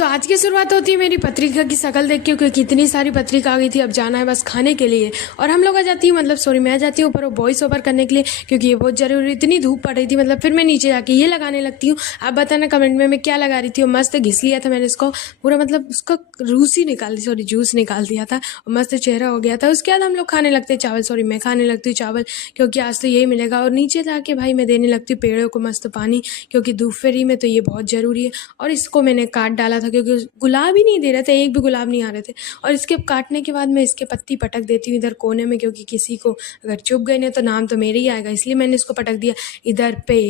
तो आज की शुरुआत होती है मेरी पत्रिका की शक्ल देख के, क्योंकि इतनी सारी पत्रिका आ गई थी। अब जाना है बस खाने के लिए, और हम लोग आ जाती हूँ, मतलब सॉरी मैं आ जाती हूँ ऊपर वॉइस ओवर करने के लिए, क्योंकि ये बहुत जरूरी। इतनी धूप पड़ रही थी, मतलब फिर मैं नीचे जाके ये लगाने लगती हूँ। आप बताना कमेंट में मैं क्या लगा रही थी। और मस्त घिस लिया था मैंने इसको पूरा, मतलब उसका रूस ही निकाल दी, सॉरी जूस निकाल दिया था, और मस्त चेहरा हो गया था। उसके बाद हम लोग खाने लगते चावल, सॉरी मैं खाने लगती हूँ चावल, क्योंकि आज तो यही मिलेगा। और नीचे जाके भाई मैं देने लगती हूँ पेड़ों को मस्त पानी, क्योंकि धूप फेरी में तो ये बहुत ज़रूरी है। और इसको मैंने काट डाला था, क्योंकि गुलाब ही नहीं दे रहे थे, एक भी गुलाब नहीं आ रहे थे। और इसके काटने के बाद मैं इसके पत्ती पटक देती हूँ इधर कोने में, क्योंकि किसी को अगर चुभ गए ना तो नाम तो मेरे ही आएगा, इसलिए मैंने इसको पटक दिया इधर पे।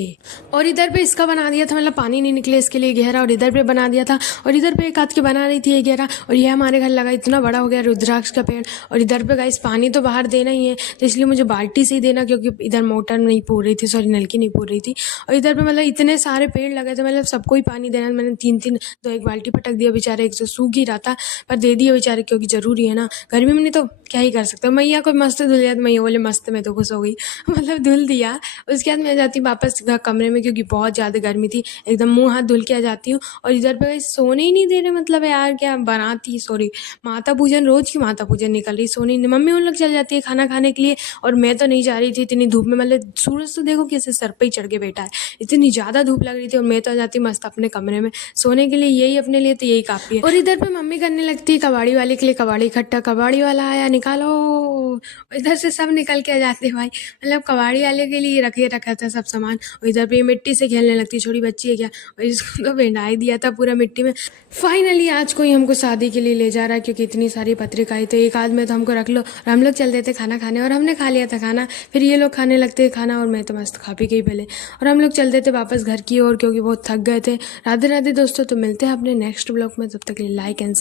और इधर पे इसका बना दिया था, मतलब पानी नहीं निकले इसके लिए गहरा, और इधर पे बना दिया था। और इधर पे एक हाथ के बना रही थी ये गहरा, और ये हमारे घर लगा, इतना बड़ा हो गया रुद्राक्ष का पेड़। और इधर पे गाइस पानी तो बाहर देना ही है, तो इसलिए मुझे बाल्टी से ही देना, क्योंकि इधर मोटर नहीं पूर रही थी, सॉरी नलकी नहीं पूर रही थी। और इधर पे मतलब इतने सारे पेड़ लगे थे, मतलब सबको ही पानी देना। मैंने तीन तो एक बाल्टी पटक दिया, बेचारे एक तो सूख ही रहा था, पर दे दिया बेचारे, क्योंकि जरूरी है ना गर्मी में, नहीं तो क्या ही कर सकते हो। मैया को मस्त धुल दिया, तो मैया बोले मस्त, में तो खुश हो गई मतलब धुल दिया। उसके बाद मैं जाती हूँ वापस कमरे में, क्योंकि बहुत ज़्यादा गर्मी थी, एकदम मुंह हाथ धुल के आ जाती हूँ। और इधर पे सोने ही नहीं दे रहे, मतलब यार क्या बनाती, सॉरी माता पूजन, रोज की माता पूजन निकल रही, सोने नहीं। मम्मी उन लोग चल जाती है खाना खाने के लिए, और मैं तो नहीं जा रही थी इतनी धूप में। मतलब सूरज तो देखो कैसे सर पे ही चढ़ के बैठा है, इतनी ज़्यादा धूप लग रही थी। और मैं तो जाती मस्त अपने कमरे में सोने के लिए, यही अपने लिए तो यही काफ़ी है। और इधर पे मम्मी करने लगती है कबाड़ी वाले के लिए कबाड़ी इकट्ठा, कबाड़ी वाला आया निकालो, इधर से सब निकल के आ जाते भाई, मतलब कबाड़ी वाले के लिए रखे रखा था सब सामान। और इधर पे मिट्टी से खेलने लगती, छोटी बच्ची है क्या, और इसको तो भेंडाई दिया था पूरा मिट्टी में। फाइनली आज कोई हमको शादी के लिए ले जा रहा है, क्योंकि इतनी सारी पत्रिकाएं, तो एक आध में तो हमको रख लो। और हम लोग चल देते खाना खाने, और हमने खा लिया था खाना, फिर ये लोग खाने लगते खाना, और मैं तो मस्त खा पी गई पहले। और हम लोग चल देते वापस घर की ओर, क्योंकि बहुत थक गए थे। राधे राधे दोस्तों, तो मिलते हैं अपने नेक्स्ट ब्लॉग में, तब तक के लिए लाइक एंड